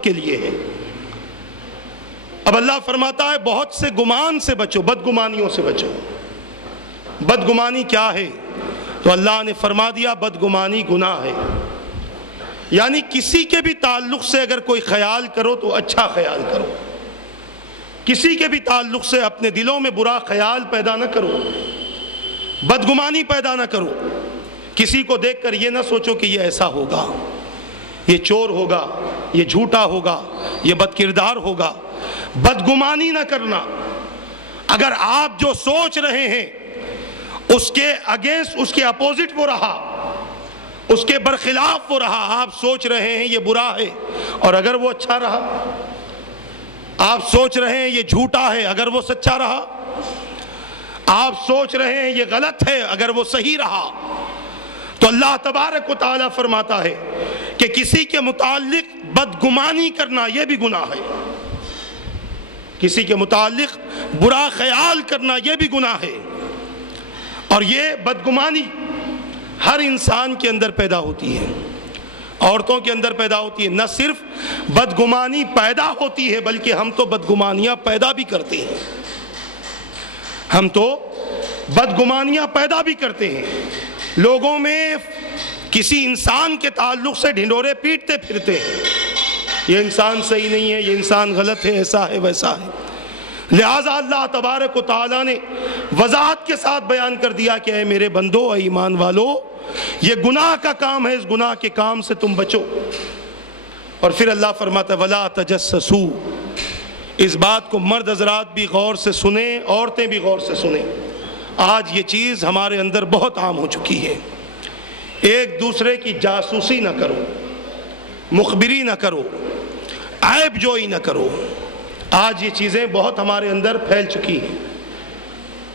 سب کے لیے ہے۔ اب اللہ فرماتا ہے بہت سے گمان سے بچو، بدگمانیوں سے بچو۔ بدگمانی کیا ہے؟ تو اللہ نے فرما دیا بدگمانی گناہ ہے، یعنی کسی کے بھی تعلق سے اگر کوئی خیال کرو تو اچھا خیال کرو، کسی کے بھی تعلق سے اپنے دلوں میں برا خیال پیدا نہ کرو، بدگمانی پیدا نہ کرو۔ کسی کو دیکھ کر یہ نہ سوچو کہ یہ ایسا ہوگا، یہ چور ہوگا، یہ جھوٹا ہوگا، یہ بدکردار ہوگا۔ بدگمانی نہ کرنا۔ اگر آپ جو سوچ رہے ہیں اس کے اگینسٹ، اس کے اپوزٹ وہ رہا، اس کے برخلاف وہ رہا، آپ سوچ رہے ہیں یہ برا ہے اور اگر وہ اچھا رہا، آپ سوچ رہے ہیں یہ جھوٹا ہے اگر وہ سچا رہا، آپ سوچ رہے ہیں یہ غلط ہے اگر وہ صحیح رہا، تو اللہ تبارک و تعالیٰ فرماتا ہے کہ کسی کے متعلق بدگمانی کرنا یہ بھی گناہ ہے، کسی کے متعلق برا خیال کرنا یہ بھی گناہ ہے۔ اور یہ بدگمانی ہر انسان کے اندر پیدا ہوتی ہے، عورتوں کے اندر پیدا ہوتی ہے۔ نہ صرف بدگمانی پیدا ہوتی ہے بلکہ ہم تو بدگمانیاں پیدا بھی کرتے ہیں، ہم تو بدگمانیاں پیدا بھی کرتے ہیں۔ لوگوں میں کسی انسان کے تعلق سے ڈھنڈورے پیٹتے پھرتے ہیں، یہ انسان صحیح نہیں ہے، یہ انسان غلط ہے، ایسا ہے ویسا ہے۔ لہٰذا اللہ تبارک و تعالیٰ نے وضاحت کے ساتھ بیان کر دیا کہ اے میرے بندو، اے ایمان والو، یہ گناہ کا کام ہے، اس گناہ کے کام سے تم بچو۔ اور پھر اللہ فرماتا ہے وَلَا تَجَسَّسُوا۔ اس بات کو مرد حضرات بھی غور سے سنیں، عورتیں بھی غور سے سنیں۔ آج یہ چیز ہمارے اندر بہت عام ہو چکی ہے۔ ایک دوسرے کی جاسوسی نہ کرو، مخبری نہ کرو، عیب جوئی نہ کرو۔ آج یہ چیزیں بہت ہمارے اندر پھیل چکی ہیں۔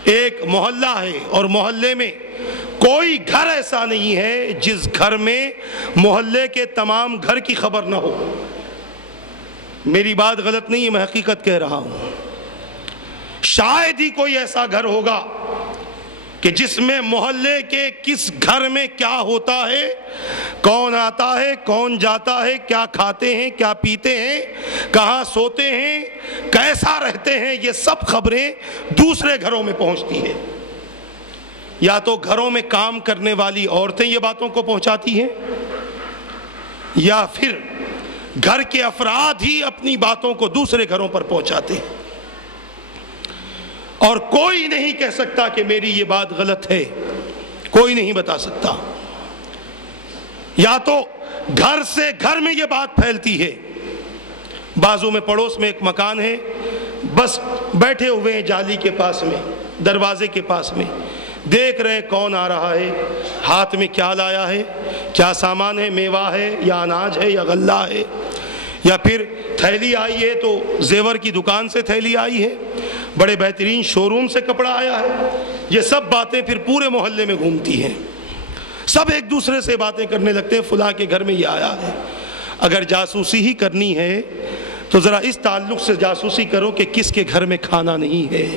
ایک محلہ ہے اور محلے میں کوئی گھر ایسا نہیں ہے جس گھر میں محلے کے تمام گھر کی خبر نہ ہو۔ میری بات غلط نہیں ہے، میں حقیقت کہہ رہا ہوں۔ شاید ہی کوئی ایسا گھر ہوگا کہ جس میں محلے کے کس گھر میں کیا ہوتا ہے، کون آتا ہے، کون جاتا ہے، کیا کھاتے ہیں، کیا پیتے ہیں، کہاں سوتے ہیں، کیسا رہتے ہیں، یہ سب خبریں دوسرے گھروں میں پہنچتی ہیں۔ یا تو گھروں میں کام کرنے والی عورتیں یہ باتوں کو پہنچاتی ہیں، یا پھر گھر کے افراد ہی اپنی باتوں کو دوسرے گھروں پر پہنچاتے ہیں، اور کوئی نہیں کہہ سکتا کہ میری یہ بات غلط ہے، کوئی نہیں بتا سکتا۔ یا تو گھر سے گھر میں یہ بات پھیلتی ہے، بازو میں پڑوس میں ایک مکان ہے، بس بیٹھے ہوئے ہیں جالی کے پاس میں، دروازے کے پاس میں، دیکھ رہے کون آ رہا ہے، ہاتھ میں کیا لایا ہے، کیا سامان ہے، میوہ ہے یا اناج ہے یا غلہ ہے، یا پھر تھیلی آئی ہے تو زیور کی دکان سے تھیلی آئی ہے، بڑے بہترین شو روم سے کپڑا آیا ہے۔ یہ سب باتیں پھر پورے محلے میں گھومتی ہیں، سب ایک دوسرے سے باتیں کرنے لگتے ہیں، فلاں کے گھر میں یہ آیا ہے۔ اگر جاسوسی ہی کرنی ہے تو ذرا اس تعلق سے جاسوسی کرو کہ کس کے گھر میں کھانا نہیں ہے۔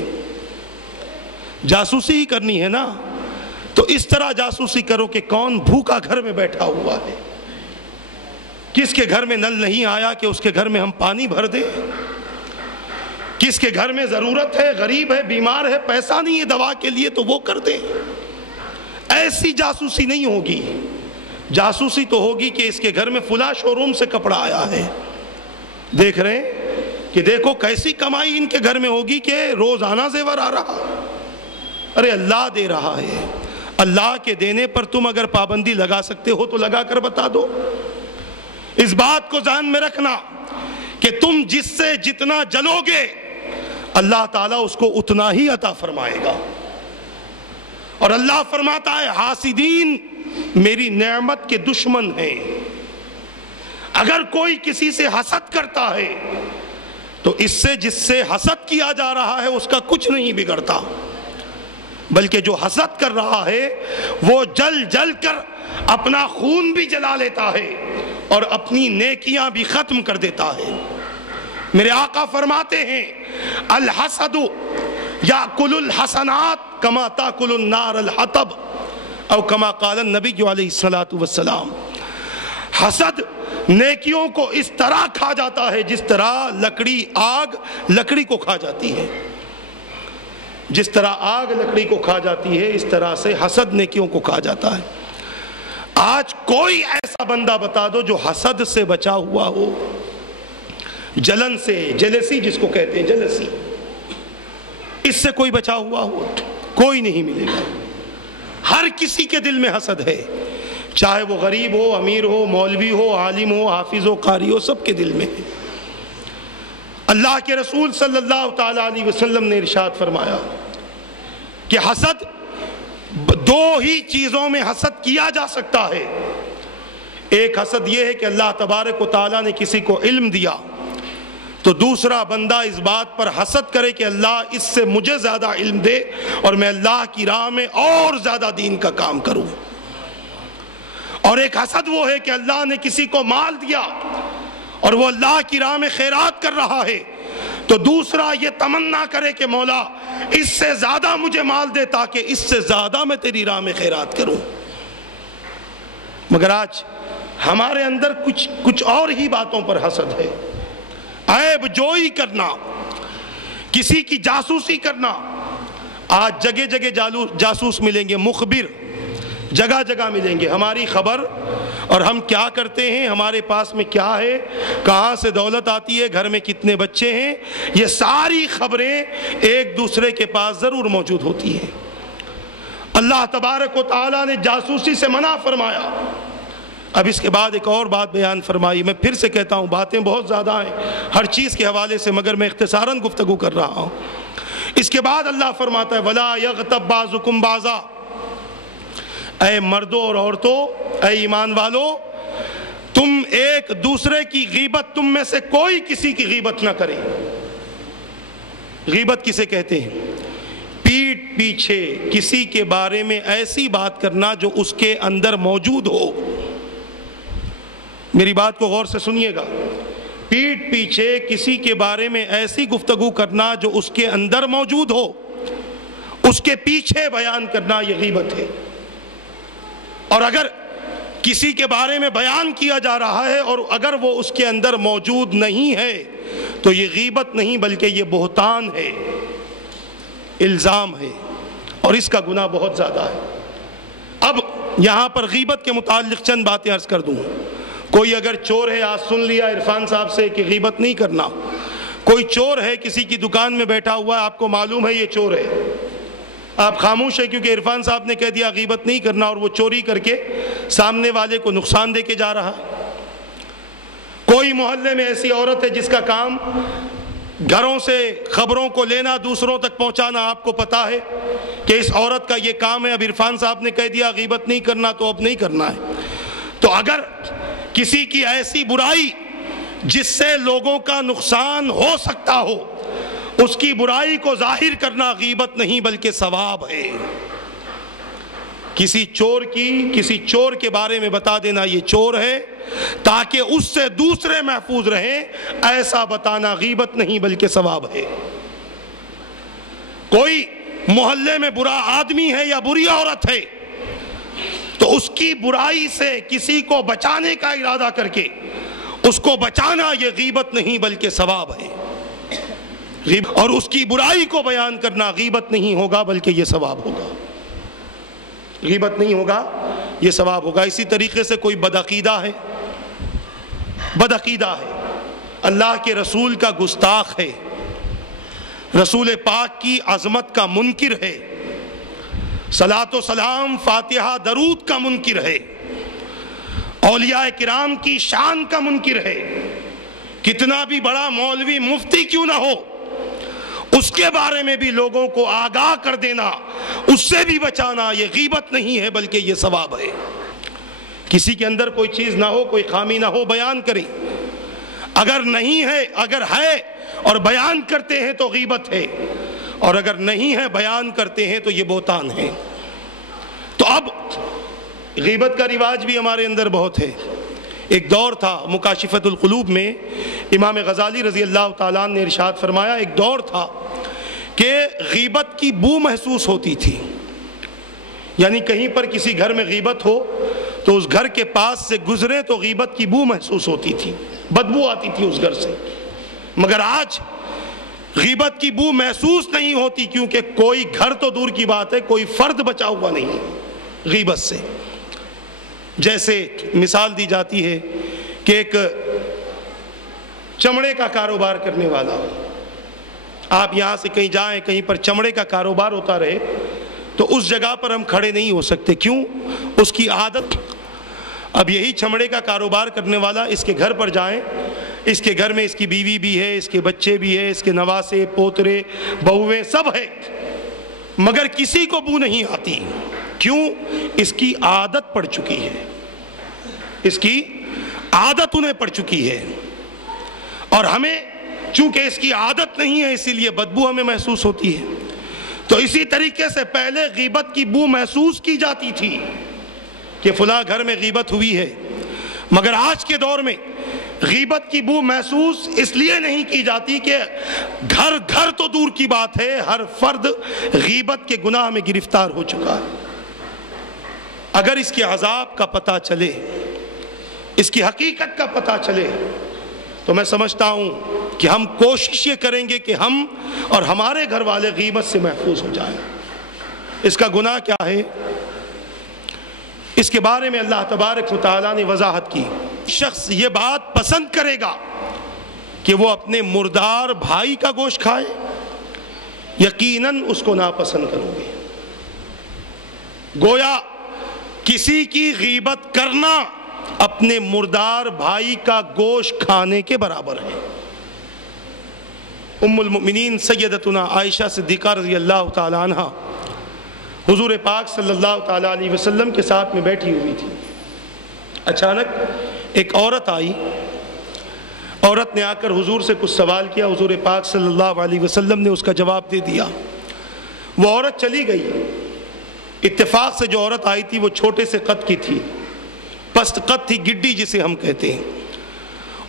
جاسوسی ہی کرنی ہے نا، تو اس طرح جاسوسی کرو کہ کون بھوکا گھر میں بیٹھا ہوا ہے، کس کے گھر میں نل نہیں آیا کہ اس کے گھر میں ہم پانی بھر دیں، کس کے گھر میں ضرورت ہے، غریب ہے، بیمار ہے، پیسہ نہیں ہے دوا کے لیے تو وہ کر دیں۔ ایسی جاسوسی نہیں ہوگی۔ جاسوسی تو ہوگی کہ اس کے گھر میں فلاں شو روم سے کپڑا آیا ہے، دیکھ رہے ہیں کہ دیکھو کیسی کمائی ان کے گھر میں ہوگی کہ روزانہ زیور آ رہا۔ ارے اللہ دے رہا ہے، اللہ کے دینے پر تم اگر پابندی لگا سکتے ہو تو لگا کر بتا دو۔ اس بات کو ذہن میں رکھنا کہ تم جس سے جتنا جلو گے اللہ تعالیٰ اس کو اتنا ہی عطا فرمائے گا۔ اور اللہ فرماتا ہے حاسدین میری نعمت کے دشمن ہیں۔ اگر کوئی کسی سے حسد کرتا ہے تو اس سے جس سے حسد کیا جا رہا ہے اس کا کچھ نہیں بگڑتا، بلکہ جو حسد کر رہا ہے وہ جل جل کر اپنا خون بھی جلا لیتا ہے اور اپنی نیکیاں بھی ختم کر دیتا ہے۔ میرے آقا فرماتے ہیں الحسد یاکل الحسنات کما تاکل النار الحطب، او کما قال النبی علیہ الصلوۃ والسلام۔ حسد نیکیوں کو اس طرح کھا جاتا ہے جس طرح آگ لکڑی کو کھا جاتی ہے. جس طرح آگ لکڑی کو کھا جاتی ہے اس طرح سے حسد نیکیوں کو کھا جاتا ہے. آج کوئی ایسا بندہ بتا دو جو حسد سے بچا ہوا ہو، جلن سے، جیلسی جس کو کہتے ہیں، جیلسی، اس سے کوئی بچا ہوا ہو؟ کوئی نہیں ملے گا. ہر کسی کے دل میں حسد ہے، چاہے وہ غریب ہو، امیر ہو، مولوی ہو، عالم ہو، حافظ ہو، قاری ہو، سب کے دل میں ہے. اللہ کے رسول صلی اللہ تعالی علیہ وسلم نے ارشاد فرمایا کہ حسد، دو ہی چیزوں میں حسد کیا جا سکتا ہے. ایک حسد یہ ہے کہ اللہ تبارک و تعالیٰ نے کسی کو علم دیا تو دوسرا بندہ اس بات پر حسد کرے کہ اللہ اس سے مجھے زیادہ علم دے اور میں اللہ کی راہ میں اور زیادہ دین کا کام کروں. اور ایک حسد وہ ہے کہ اللہ نے کسی کو مال دیا اور وہ اللہ کی راہ میں خیرات کر رہا ہے تو دوسرا یہ تمنا کرے کہ مولا اس سے زیادہ مجھے مال دے تاکہ اس سے زیادہ میں تیری راہ میں خیرات کروں. مگر آج ہمارے اندر کچھ اور ہی باتوں پر حسد ہے. عیب جوئی کرنا، کسی کی جاسوسی کرنا. آج جگہ جگہ جاسوس ملیں گے، مخبر جگہ جگہ ملیں گے. ہماری خبر اور ہم کیا کرتے ہیں، ہمارے پاس میں کیا ہے، کہاں سے دولت آتی ہے، گھر میں کتنے بچے ہیں، یہ ساری خبریں ایک دوسرے کے پاس ضرور موجود ہوتی ہیں. اللہ تبارک و تعالیٰ نے جاسوسی سے منع فرمایا. اب اس کے بعد ایک اور بات بیان فرمائی. میں پھر سے کہتا ہوں باتیں بہت زیادہ ہیں ہر چیز کے حوالے سے، مگر میں اختصاراً گفتگو کر رہا ہوں. اس کے بعد اللہ فرماتا ہے وَلَا يَغْتَبْ بَعْضُكُمْ بَعْضًا، اے مردوں اور عورتوں، اے ایمان والو، تم ایک دوسرے کی غیبت، تم میں سے کوئی کسی کی غیبت نہ کرے. غیبت کسے کہتے ہیں؟ پیٹھ پیچھے کسی کے بارے میں ایسی بات کرنا جو اس کے اندر موجود ہو. میری بات کو غور سے سنیے گا. پیٹھ پیچھے کسی کے بارے میں ایسی گفتگو کرنا جو اس کے اندر موجود ہو، اس کے پیچھے بیان کرنا، یہ غیبت ہے. اور اگر کسی کے بارے میں بیان کیا جا رہا ہے اور اگر وہ اس کے اندر موجود نہیں ہے تو یہ غیبت نہیں بلکہ یہ بہتان ہے، الزام ہے، اور اس کا گناہ بہت زیادہ ہے. اب یہاں پر غیبت کے متعلق چند باتیں عرض کر دوں. کوئی اگر چور ہے، آج سن لیا عرفان صاحب سے کہ غیبت نہیں کرنا. کوئی چور ہے، کسی کی دکان میں بیٹھا ہوا ہے، آپ کو معلوم ہے یہ چور ہے، آپ خاموش ہے کیونکہ عرفان صاحب نے کہہ دیا غیبت نہیں کرنا، اور وہ چوری کر کے سامنے والے کو نقصان دے کے جا رہا. کوئی محلے میں ایسی عورت ہے جس کا کام گھروں سے خبروں کو لینا، دوسروں تک پہنچانا. آپ کو پتا ہے کہ اس عورت کا یہ کام ہے. اب عرفان صاحب نے کہہ دیا غیبت نہیں کرنا تو اب نہیں کرنا ہے. تو اگر کسی کی ایسی برائی جس سے لوگوں کا نقصان ہو سکتا ہو، اس کی برائی کو ظاہر کرنا غیبت نہیں بلکہ ثواب ہے. کسی چور کے بارے میں بتا دینا یہ چور ہے تاکہ اس سے دوسرے محفوظ رہیں، ایسا بتانا غیبت نہیں بلکہ ثواب ہے. کوئی محلے میں برا آدمی ہے یا بری عورت ہے تو اس کی برائی سے کسی کو بچانے کا ارادہ کر کے اس کو بچانا یہ غیبت نہیں بلکہ ثواب ہے. اور اس کی برائی کو بیان کرنا غیبت نہیں ہوگا بلکہ یہ ثواب ہوگا. غیبت نہیں ہوگا، یہ ثواب ہوگا. اسی طریقے سے کوئی بدعقیدہ ہے، اللہ کے رسول کا گستاخ ہے، رسول پاک کی عظمت کا منکر ہے، صلاۃ و سلام، فاتحہ، درود کا منکر ہے، اولیاء کرام کی شان کا منکر ہے. کتنا بھی بڑا مولوی مفتی کیوں نہ ہو، اس کے بارے میں بھی لوگوں کو آگاہ کر دینا، اس سے بھی بچانا یہ غیبت نہیں ہے بلکہ یہ ثواب ہے. کسی کے اندر کوئی چیز نہ ہو، کوئی خامی نہ ہو، بیان کریں. اگر نہیں ہے، اگر ہے اور بیان کرتے ہیں تو غیبت ہے، اور اگر نہیں ہے بیان کرتے ہیں تو یہ بہتان ہے. تو اب غیبت کا رواج بھی ہمارے اندر بہت ہے. ایک دور تھا مکاشفۃ القلوب میں امام غزالی رضی اللہ تعالیٰ عنہ نے ارشاد فرمایا، ایک دور تھا کہ غیبت کی بو محسوس ہوتی تھی. یعنی کہیں پر کسی گھر میں غیبت ہو تو اس گھر کے پاس سے گزرے تو غیبت کی بو محسوس ہوتی تھی، بدبو آتی تھی اس گھر سے. مگر آج غیبت کی بو محسوس نہیں ہوتی، کیونکہ کوئی گھر تو دور کی بات ہے، کوئی فرد بچا ہوا نہیں غیبت سے. جیسے مثال دی جاتی ہے کہ ایک چمڑے کا کاروبار کرنے والا ہو، آپ یہاں سے کہیں جائیں، کہیں پر چمڑے کا کاروبار ہوتا رہے تو اس جگہ پر ہم کھڑے نہیں ہو سکتے. کیوں؟ اس کی عادت. اب یہی چمڑے کا کاروبار کرنے والا، اس کے گھر پر جائیں، اس کے گھر میں اس کی بیوی بھی ہے، اس کے بچے بھی ہے، اس کے نواسے پوترے بہویں سب ہے، مگر کسی کو بو نہیں آتی. کیوں؟ اس کی عادت پڑ چکی ہے، اس کی عادت انہیں پڑ چکی ہے. اور ہمیں چونکہ اس کی عادت نہیں ہے، اسی لیے بدبو ہمیں محسوس ہوتی ہے. تو اسی طریقے سے پہلے غیبت کی بو محسوس کی جاتی تھی کہ فلاں گھر میں غیبت ہوئی ہے، مگر آج کے دور میں غیبت کی بو محسوس اس لیے نہیں کی جاتی کہ گھر گھر تو دور کی بات ہے، ہر فرد غیبت کے گناہ میں گرفتار ہو چکا ہے. اگر اس کے عذاب کا پتہ چلے، اس کی حقیقت کا پتہ چلے، تو میں سمجھتا ہوں کہ ہم کوشش یہ کریں گے کہ ہم اور ہمارے گھر والے غیبت سے محفوظ ہو جائیں. اس کا گناہ کیا ہے؟ اس کے بارے میں اللہ تبارک و تعالیٰ نے وضاحت کی. شخص یہ بات پسند کرے گا کہ وہ اپنے مردار بھائی کا گوشت کھائے، یقیناً اس کو ناپسند کرو گے. گویا کسی کی غیبت کرنا اپنے مردار بھائی کا گوشت کھانے کے برابر ہے. ام المؤمنین سیدتنا عائشہ صدیقہ رضی اللہ تعالی عنہ حضور پاک صلی اللہ تعالی علیہ وسلم کے ساتھ میں بیٹھی ہوئی تھی. اچانک ایک عورت آئی. عورت نے آ کر حضور سے کچھ سوال کیا، حضور پاک صلی اللہ علیہ وسلم نے اس کا جواب دے دیا. وہ عورت چلی گئی. اتفاق سے جو عورت آئی تھی وہ چھوٹے سے قد کی تھی، پست قد تھی، گڈی جسے ہم کہتے ہیں.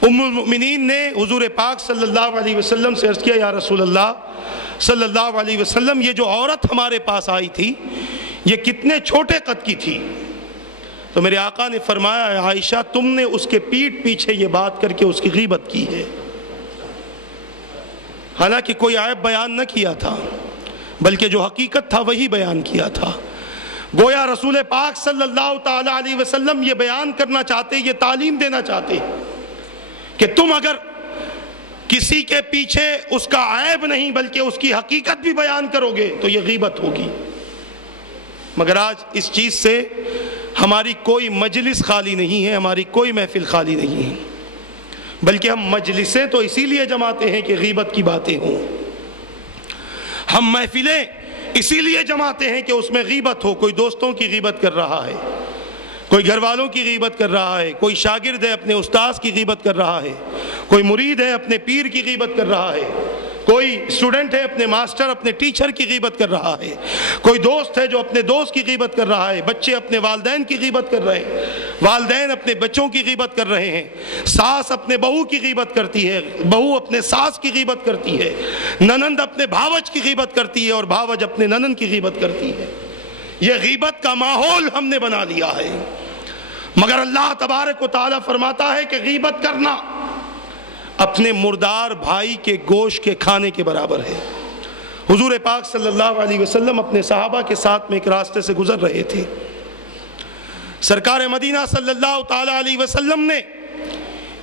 ام المؤمنین نے حضور پاک صلی اللہ علیہ وسلم سے عرض کیا، یا رسول اللہ صلی اللہ علیہ وسلم، یہ جو عورت ہمارے پاس آئی تھی یہ کتنے چھوٹے قد کی تھی؟ تو میرے آقا نے فرمایا، عائشہ تم نے اس کے پیٹھ پیچھے یہ بات کر کے اس کی غیبت کی ہے. حالانکہ کوئی عیب بیان نہ کیا تھا، بلکہ جو حقیقت تھا وہی بیان کیا تھا. گویا رسول پاک صلی اللہ تعالی علیہ وسلم یہ بیان کرنا چاہتے، یہ تعلیم دینا چاہتے کہ تم اگر کسی کے پیچھے اس کا عیب نہیں بلکہ اس کی حقیقت بھی بیان کرو گے تو یہ غیبت ہوگی. مگر آج اس چیز سے ہماری کوئی مجلس خالی نہیں ہے، ہماری کوئی محفل خالی نہیں ہے، بلکہ ہم مجلسیں تو اسی لیے جماتے ہیں کہ غیبت کی باتیں ہوں. ہم محفلیں اسی لیے جماتے ہیں کہ اس میں غیبت ہو. کوئی دوستوں کی غیبت کر رہا ہے، کوئی گھر والوں کی غیبت کر رہا ہے، کوئی شاگرد ہے اپنے استاذ کی غیبت کر رہا ہے، کوئی مرید ہے اپنے پیر کی غیبت کر رہا ہے، کوئی اسٹوڈنٹ ہے اپنے ماسٹر اپنے ٹیچر کی غیبت کر رہا ہے، کوئی دوست ہے جو اپنے دوست کی غیبت کر رہا ہے، بچے اپنے والدین کی غیبت کر رہے ہیں، والدین اپنے بچوں کی غیبت کر رہے ہیں، ساس اپنے بہو کی غیبت کرتی ہے، بہو اپنے ساس کی غیبت کرتی ہے، ننند اپنے بھاوج کی غیبت کرتی ہے اور بھاوج اپنے ننند کی غیبت کرتی ہے. یہ غیبت کا ماحول ہم نے بنا لیا ہے. مگر اللہ تبارک و تعالیٰ فرماتا ہے کہ غیبت کرنا اپنے مردار بھائی کے گوشت کے کھانے کے برابر ہے. حضور پاک صلی اللہ علیہ وسلم اپنے صحابہ کے ساتھ میں ایک راستے سے گزر رہے تھے. سرکار مدینہ صلی اللہ تعالی علیہ وسلم نے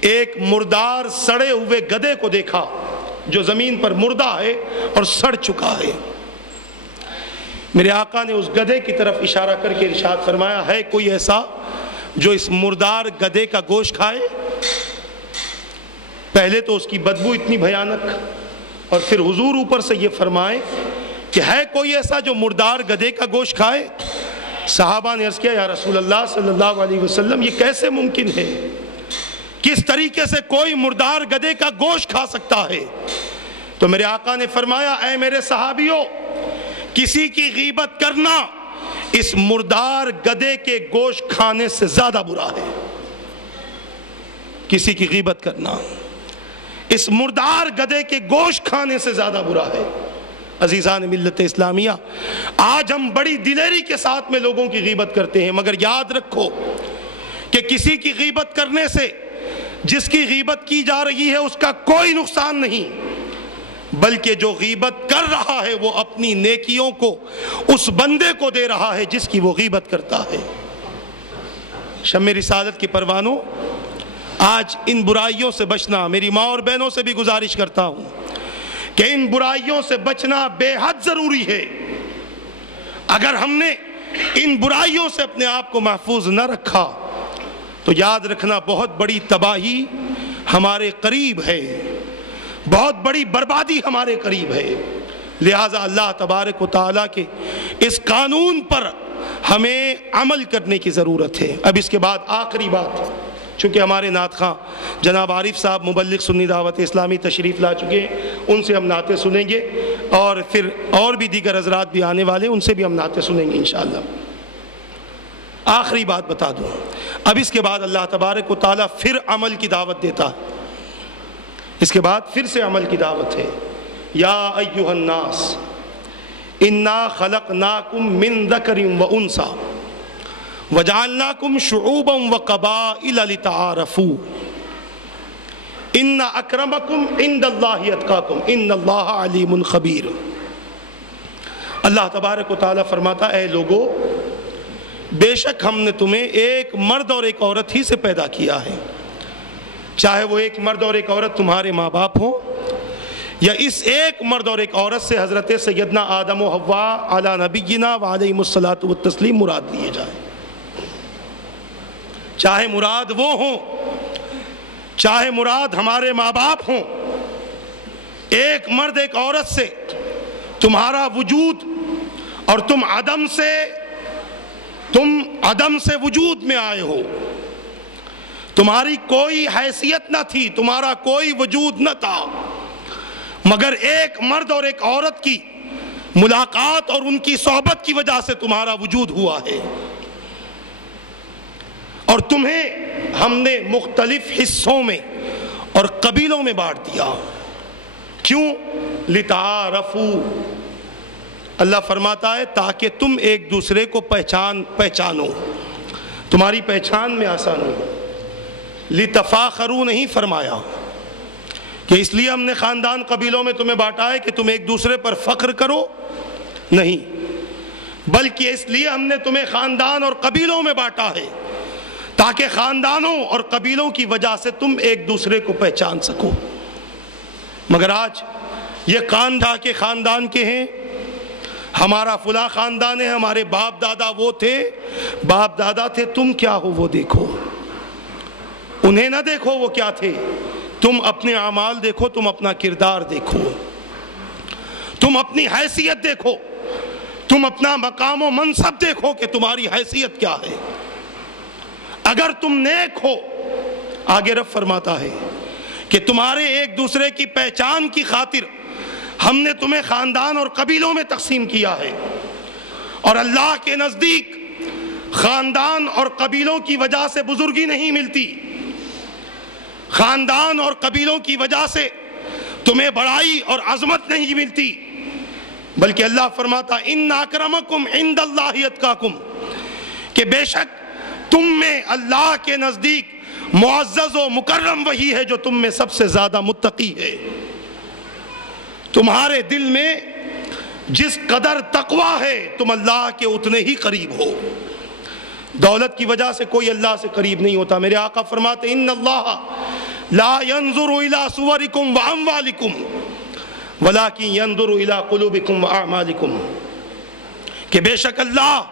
ایک مردار سڑے ہوئے گدھے کو دیکھا جو زمین پر مردہ ہے اور سڑ چکا ہے. میرے آقا نے اس گدھے کی طرف اشارہ کر کے ارشاد فرمایا، ہے کوئی ایسا جو اس مردار گدھے کا گوشت کھائے؟ پہلے تو اس کی بدبو اتنی بھیانک، اور پھر حضور اوپر سے یہ فرمائے کہ ہے کوئی ایسا جو مردار گدھے کا گوشت کھائے؟ صحابہ نے عرض کیا، یا رسول اللہ صلی اللہ علیہ وسلم یہ کیسے ممکن ہے؟ کس طریقے سے کوئی مردار گدھے کا گوشت کھا سکتا ہے؟ تو میرے آقا نے فرمایا، اے میرے صحابیوں، کسی کی غیبت کرنا اس مردار گدھے کے گوشت کھانے سے زیادہ برا ہے. کسی کی غیبت کرنا اس مردار گدھے کے گوشت کھانے سے زیادہ برا ہے. عزیزان ملت اسلامیہ، آج ہم بڑی دلیری کے ساتھ میں لوگوں کی غیبت کرتے ہیں، مگر یاد رکھو کہ کسی کی غیبت کرنے سے جس کی غیبت کی جا رہی ہے اس کا کوئی نقصان نہیں، بلکہ جو غیبت کر رہا ہے وہ اپنی نیکیوں کو اس بندے کو دے رہا ہے جس کی وہ غیبت کرتا ہے۔ شمع رسالت کے پروانوں، آج ان برائیوں سے بچنا، میری ماں اور بہنوں سے بھی گزارش کرتا ہوں کہ ان برائیوں سے بچنا بے حد ضروری ہے۔ اگر ہم نے ان برائیوں سے اپنے آپ کو محفوظ نہ رکھا تو یاد رکھنا بہت بڑی تباہی ہمارے قریب ہے، بہت بڑی بربادی ہمارے قریب ہے۔ لہٰذا اللہ تبارک و تعالیٰ کے اس قانون پر ہمیں عمل کرنے کی ضرورت ہے۔ اب اس کے بعد آخری بات، چونکہ ہمارے نعت خواں جناب عارف صاحب مبلغ سنی دعوت اسلامی تشریف لا چکے ہیں، ان سے ہم نعتیں سنیں گے، اور پھر اور بھی دیگر حضرات بھی آنے والے، ان سے بھی ہم نعتیں سنیں گے انشاءاللہ۔ آخری بات بتا دوں، اب اس کے بعد اللہ تبارک و تعالیٰ پھر عمل کی دعوت دیتا ہے، اس کے بعد پھر سے عمل کی دعوت ہے۔ یا ایھا الناس انا خلقناکم من ذکر و انثی وجعلناکم شعوبا وقبائل لتعارفوا ان اکرمکم عند اللہ اتقاکم ان اللہ علیم خبیر۔ اللہ تبارک و تعالیٰ فرماتا ہے، اے لوگو، بے شک ہم نے تمہیں ایک مرد اور ایک عورت ہی سے پیدا کیا ہے، چاہے وہ ایک مرد اور ایک عورت تمہارے ماں باپ ہوں، یا اس ایک مرد اور ایک عورت سے حضرت سیدنا آدم و حوا علی نبینا وعلیہم الصلاۃ والتسلیم مراد لیے جائیں۔ چاہے مراد وہ ہوں، چاہے مراد ہمارے ماں باپ ہوں، ایک مرد ایک عورت سے تمہارا وجود، اور تم عدم سے وجود میں آئے ہو، تمہاری کوئی حیثیت نہ تھی، تمہارا کوئی وجود نہ تھا، مگر ایک مرد اور ایک عورت کی ملاقات اور ان کی صحبت کی وجہ سے تمہارا وجود ہوا ہے، اور تمہیں ہم نے مختلف حصوں میں اور قبیلوں میں بانٹ دیا۔ کیوں؟ لتعارفوا، اللہ فرماتا ہے تاکہ تم ایک دوسرے کو پہچانو، تمہاری پہچان میں آسان ہو۔ لتفاخروا نہیں فرمایا کہ اس لیے ہم نے خاندان قبیلوں میں تمہیں بانٹا ہے کہ تم ایک دوسرے پر فخر کرو، نہیں، بلکہ اس لیے ہم نے تمہیں خاندان اور قبیلوں میں بانٹا ہے تاکہ خاندانوں اور قبیلوں کی وجہ سے تم ایک دوسرے کو پہچان سکو۔ مگر آج یہ خاندان کے ہیں، ہمارا فلاں خاندان ہے، ہمارے باپ دادا وہ تھے، باپ دادا تھے، تم کیا ہو وہ دیکھو، انہیں نہ دیکھو وہ کیا تھے، تم اپنے اعمال دیکھو، تم اپنا کردار دیکھو، تم اپنی حیثیت دیکھو، تم اپنا مقام و منصب دیکھو کہ تمہاری حیثیت کیا ہے۔ اگر تم نیک ہو، آگے رب فرماتا ہے کہ تمہارے ایک دوسرے کی پہچان کی خاطر ہم نے تمہیں خاندان اور قبیلوں میں تقسیم کیا ہے، اور اللہ کے نزدیک خاندان اور قبیلوں کی وجہ سے بزرگی نہیں ملتی، خاندان اور قبیلوں کی وجہ سے تمہیں بڑائی اور عظمت نہیں ملتی، بلکہ اللہ فرماتا ان اکرمکم عند اللہ اتقاکم، کہ بے شک تم میں اللہ کے نزدیک معزز و مکرم وہی ہے جو تم میں سب سے زیادہ متقی ہے۔ تمہارے دل میں جس قدر تقوی ہے تم اللہ کے اتنے ہی قریب ہو۔ دولت کی وجہ سے کوئی اللہ سے قریب نہیں ہوتا۔ میرے آقا فرماتے ان اللہ لا ينظر الى صورکم واموالکم ولکن ينظر الى قلوبکم واعمالکم، کہ بے شک اللہ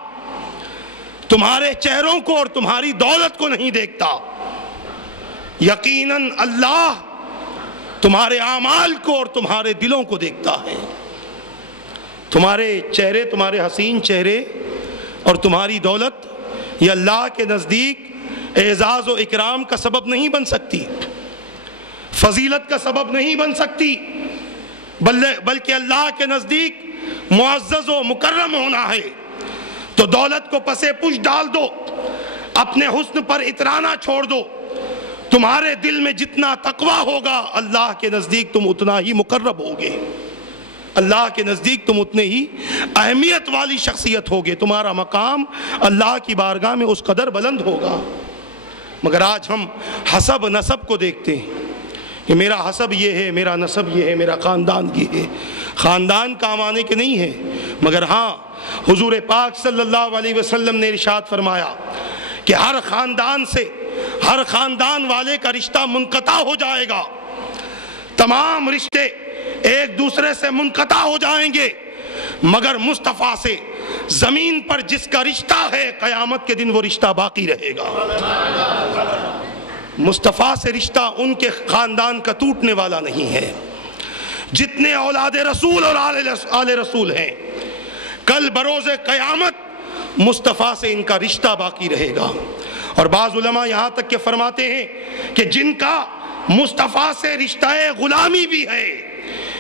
تمہارے چہروں کو اور تمہاری دولت کو نہیں دیکھتا، یقیناً اللہ تمہارے اعمال کو اور تمہارے دلوں کو دیکھتا ہے۔ تمہارے چہرے، تمہارے حسین چہرے اور تمہاری دولت یہ اللہ کے نزدیک اعزاز و اکرام کا سبب نہیں بن سکتی، فضیلت کا سبب نہیں بن سکتی، بلکہ اللہ کے نزدیک معزز و مکرم ہونا ہے۔ تو دولت کو پسے پش ڈال دو، اپنے حسن پر اترانا چھوڑ دو، تمہارے دل میں جتنا تقوی ہوگا اللہ کے نزدیک تم اتنا ہی مقرب ہوگے، اللہ کے نزدیک تم اتنے ہی اہمیت والی شخصیت ہوگے، تمہارا مقام اللہ کی بارگاہ میں اس قدر بلند ہوگا۔ مگر آج ہم حسب نسب کو دیکھتے ہیں کہ میرا حسب یہ ہے، میرا نسب یہ ہے، میرا خاندان یہ ہے۔ خاندان کام آنے کے نہیں ہے، مگر ہاں حضور پاک صلی اللہ علیہ وسلم نے ارشاد فرمایا کہ ہر خاندان سے، ہر خاندان والے کا رشتہ منقطع ہو جائے گا، تمام رشتے ایک دوسرے سے منقطع ہو جائیں گے، مگر مصطفیٰ سے زمین پر جس کا رشتہ ہے قیامت کے دن وہ رشتہ باقی رہے گا۔ مصطفیٰ سے رشتہ ان کے خاندان کا ٹوٹنے والا نہیں ہے۔ جتنے اولاد رسول اور آل رسول ہیں، کل بروز قیامت مصطفیٰ سے ان کا رشتہ باقی رہے گا۔ اور بعض علماء یہاں تک کہ فرماتے ہیں کہ جن کا مصطفیٰ سے رشتہ غلامی بھی ہے،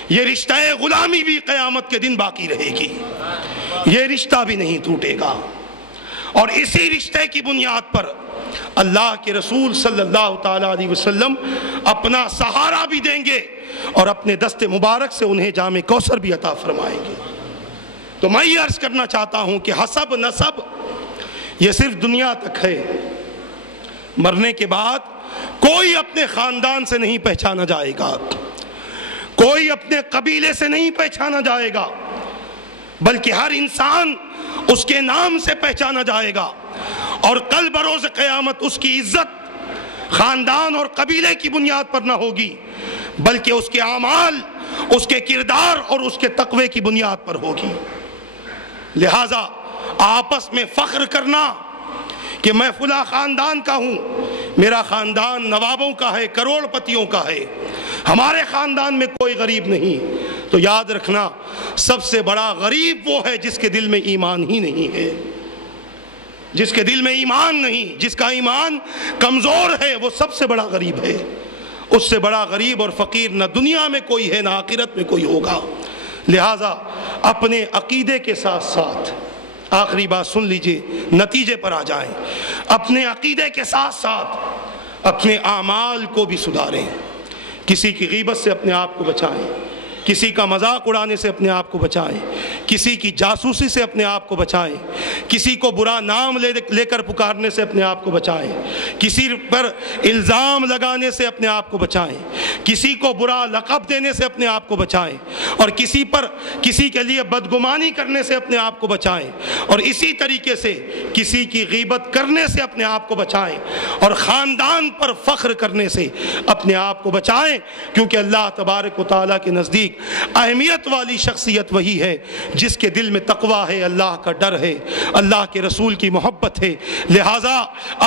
یہ رشتہ غلامی بھی قیامت کے دن باقی رہے گی، یہ رشتہ بھی نہیں ٹوٹے گا۔ اور اسی رشتے کی بنیاد پر اللہ کے رسول صلی اللہ تعالی علیہ وسلم اپنا سہارا بھی دیں گے اور اپنے دست مبارک سے انہیں جام کوثر بھی عطا فرمائیں گے۔ تو میں یہ عرض کرنا چاہتا ہوں کہ حسب نسب یہ صرف دنیا تک ہے، مرنے کے بعد کوئی اپنے خاندان سے نہیں پہچانا جائے گا، کوئی اپنے قبیلے سے نہیں پہچانا جائے گا، بلکہ ہر انسان اس کے نام سے پہچانا جائے گا۔ اور کل بروز قیامت اس کی عزت خاندان اور قبیلے کی بنیاد پر نہ ہوگی، بلکہ اس کے اعمال، اس کے کردار اور اس کے تقوی کی بنیاد پر ہوگی۔ لہٰذا آپس میں فخر کرنا کہ میں فلاں خاندان کا ہوں، میرا خاندان نوابوں کا ہے، کروڑ پتیوں کا ہے، ہمارے خاندان میں کوئی غریب نہیں، تو یاد رکھنا سب سے بڑا غریب وہ ہے جس کے دل میں ایمان ہی نہیں ہے، جس کے دل میں ایمان نہیں، جس کا ایمان کمزور ہے، وہ سب سے بڑا غریب ہے۔ اس سے بڑا غریب اور فقیر نہ دنیا میں کوئی ہے، نہ آخرت میں کوئی ہوگا۔ لہٰذا اپنے عقیدے کے ساتھ ساتھ، آخری بات سن لیجئے، نتیجے پر آ جائیں، اپنے عقیدے کے ساتھ ساتھ اپنے اعمال کو بھی سدھاریں، کسی کی غیبت سے اپنے آپ کو بچائیں، کسی کا مذاق اڑانے سے اپنے آپ کو بچائیں، کسی کی جاسوسی سے اپنے آپ کو بچائیں، کسی کو برا نام لے کر پکارنے سے اپنے آپ کو بچائیں، کسی پر الزام لگانے سے اپنے آپ کو بچائیں، کسی کو برا لقب دینے سے اپنے آپ کو بچائیں، اور کسی کے لیے بدگمانی کرنے سے اپنے آپ کو بچائیں، اور اسی طریقے سے کسی کی غیبت کرنے سے اپنے آپ کو بچائیں، اور خاندان پر فخر کرنے سے اپنے آپ کو بچائیں، کیونکہ اللہ تبارک و تعالیٰ کے نزدیک اہمیت والی شخصیت وہی ہے جس کے دل میں تقوی ہے، اللہ کا ڈر ہے، اللہ کے رسول کی محبت ہے۔ لہٰذا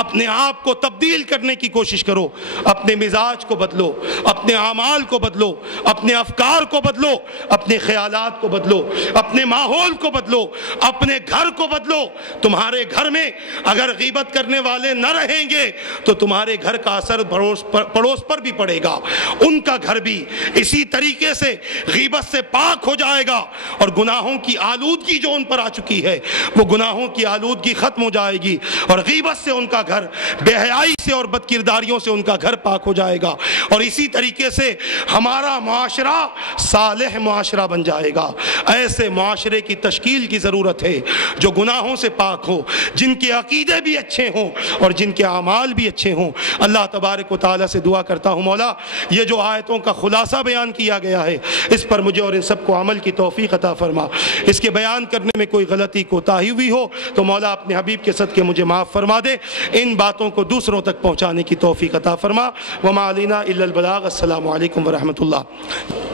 اپنے آپ کو تبدیل کرنے کی کوشش کرو، اپنے مزاج کو بدلو، اپنے اعمال کو بدلو، اپنے افکار کو بدلو، اپنے خیالات کو بدلو، اپنے ماحول کو بدلو، اپنے گھر کو بدلو۔ تمہارے گھر میں اگر غیبت کرنے والے نہ رہیں گے تو تمہارے گھر کا اثر پڑوس پر بھی پڑے گا، ان کا گھر بھی اسی طریقے سے غیبت سے پاک ہو جائے گا، اور گناہوں کی آلودگی جو ان پر آ چکی ہے وہ گناہوں کی آلودگی ختم ہو جائے گی، اور غیبت سے ان کا گھر، بے حیائی سے اور بد کرداریوں سے ان کا گھر پاک ہو جائے گا، اور اسی طریقے سے ہمارا معاشرہ صالح معاشرہ بن جائے گا۔ ایسے معاشرے کی تشکیل کی ضرورت ہے جو گناہوں سے پاک ہو، جن کے عقیدے بھی اچھے ہوں اور جن کے اعمال بھی اچھے ہوں۔ اللہ تبارک و تعالیٰ سے دعا کرتا ہوں مولا یہ جو آیتوں کا خلاصہ بیان کیا گیا ہے اس پر مجھے اور ان سب کو عمل کی توفیق عطا فرما، اس کے بیان کرنے میں کوئی غلطی کوتاہی ہوئی ہو تو مولا اپنے حبیب کے صدقے مجھے معاف فرما دے، ان باتوں کو دوسروں تک پہنچانے کی توفیق عطا فرما۔ وما علینا الا البلاغ۔ السلام علیکم ورحمۃ اللہ۔